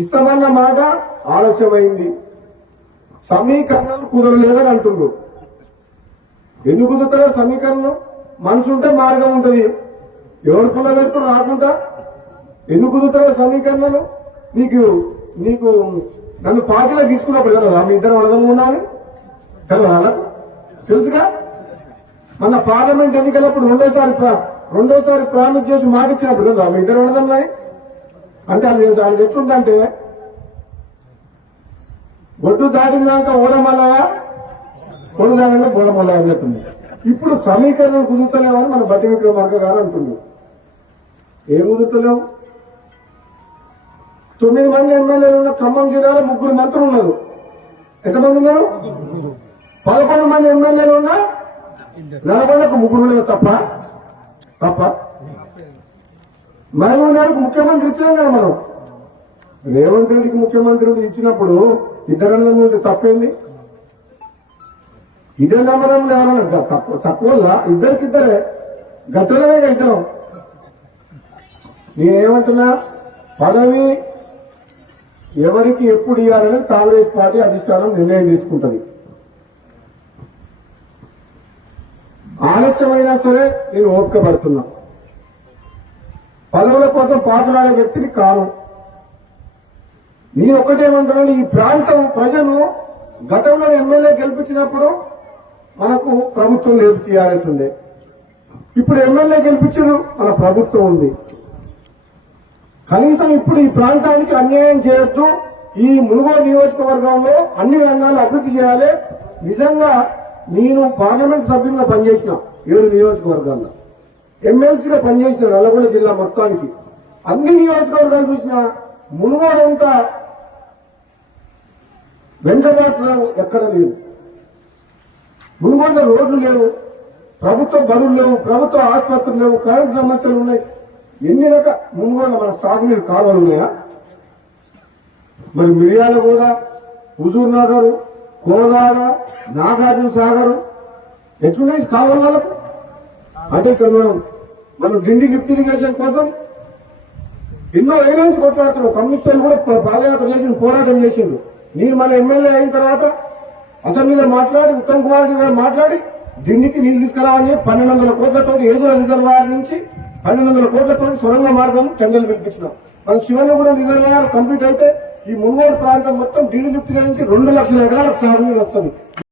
ఇస్తామన్న మాట ఆలస్యమైంది సమీకరణలు కుదరలేదని అంటుండ్రు ఎందుకు కుదురుతారో సమీకరణం మనసు ఉంటే మార్గం ఉంటుంది ఎవరు కుదరలేదు రాకుండా ఎందుకు కుదురుతారో సమీకరణలు నీకు నీకు నన్ను పార్టీలో తీసుకున్నప్పుడు కదా మీ ఇద్దరు అడగం ఉన్నాను కదా తెలుసుగా మన పార్లమెంట్ ఎన్నికలప్పుడు రెండోసారి రెండోసారి ప్రామిస్ చేసి మాటిచ్చినప్పుడు కదా మీ ఇద్దరు అడగం అంటే అది ఆయన ఎట్లుందంటే ఒడ్డు దాటినాక ఓడమలయ ఒడ్డు దాటినా అని అన్నట్టుంది ఇప్పుడు సమీకరణం అని మన బట్టి విక్రమార్క గారు అంటుంది ఏం కుదురుతలేవు తొమ్మిది మంది ఎమ్మెల్యేలు ఉన్న ఖమ్మం జిల్లాలో ముగ్గురు మంత్రులు ఉన్నారు ఎంతమంది ఉన్నారు పదకొండు మంది ఎమ్మెల్యేలు ఉన్నా నల్గొండకు ముగ్గురు ఉన్నారు తప్ప తప్ప మహబూబ్ గారికి ముఖ్యమంత్రి ఇచ్చినాం కదా మనం రేవంత్ రెడ్డికి ముఖ్యమంత్రి ఇచ్చినప్పుడు ఇద్దరన్న ముందు తప్పేంది ఇదే నమ్మడం లేవన తక్కువ ఇద్దరికిద్దరే గతంలోనే ఇద్దరం నేనేమంటున్నా పదవి ఎవరికి ఎప్పుడు ఇవ్వాలని కాంగ్రెస్ పార్టీ అధిష్టానం నిర్ణయం తీసుకుంటుంది ఆలస్యమైనా సరే నేను ఓపిక పడుతున్నా పదవుల కోసం పాటలాడే వ్యక్తిని కాను నేను ఒకటేమంటున్నాను ఈ ప్రాంతం ప్రజలు గతంలో ఎమ్మెల్యే గెలిపించినప్పుడు మనకు ప్రభుత్వం లేదు టీఆర్ఎస్ ఉండే ఇప్పుడు ఎమ్మెల్యే గెలిపించడం మన ప్రభుత్వం ఉంది కనీసం ఇప్పుడు ఈ ప్రాంతానికి అన్యాయం చేయొద్దు ఈ మునుగో నియోజకవర్గంలో అన్ని రంగాలు అభివృద్ధి చేయాలి నిజంగా నేను పార్లమెంట్ సభ్యులుగా పనిచేసిన ఏడు నియోజకవర్గాల్లో ఎమ్మెల్సీగా పనిచేసిన నల్లగొండ జిల్లా మొత్తానికి అన్ని నియోజకవర్గాలు చూసిన మునుగోడంతా వెంటబాటు ఎక్కడ లేదు మునుగోడ రోడ్లు లేవు ప్రభుత్వ బరువులు లేవు ప్రభుత్వ ఆసుపత్రులు లేవు కరెంట్ సమస్యలు ఉన్నాయి ఎన్ని రకాల మునుగోడ మన సాగునీరు కావాలన్నాయా ఉన్నాయా మరి మిరియాల కూడా హుజూర్ నగర్ కోదాడ నాగార్జున సాగర్ ఎటువంటి కావాలి వాళ్ళకు అంటే ఇక్కడ మనం మనం గిండి లిఫ్ట్ ఇరిగేషన్ కోసం ఎన్నో ఏరియన్స్ కొట్లాడుతున్నాం కమ్యూనిస్టులు కూడా పాదయాత్ర చేసి పోరాటం చేసిండు నేను మన ఎమ్మెల్యే అయిన తర్వాత అసెంబ్లీలో మాట్లాడి ఉత్తమ్ కుమార్ గారు మాట్లాడి దిండికి నీళ్లు తీసుకురావాలని చెప్పి పన్నెండు వందల కోట్లతో ఏదో రిజర్వాయర్ నుంచి పన్నెండు వందల కోట్లతో సొరంగ మార్గం టెండర్లు పిలిపించినాం మన శివనగూడెం రిజర్వాయర్ కంప్లీట్ అయితే ఈ మున్నోడు ప్రాంతం మొత్తం దిండి లిఫ్ట్ నుంచి రెండు లక్షల ఎకరాల సాగు వస్తుంది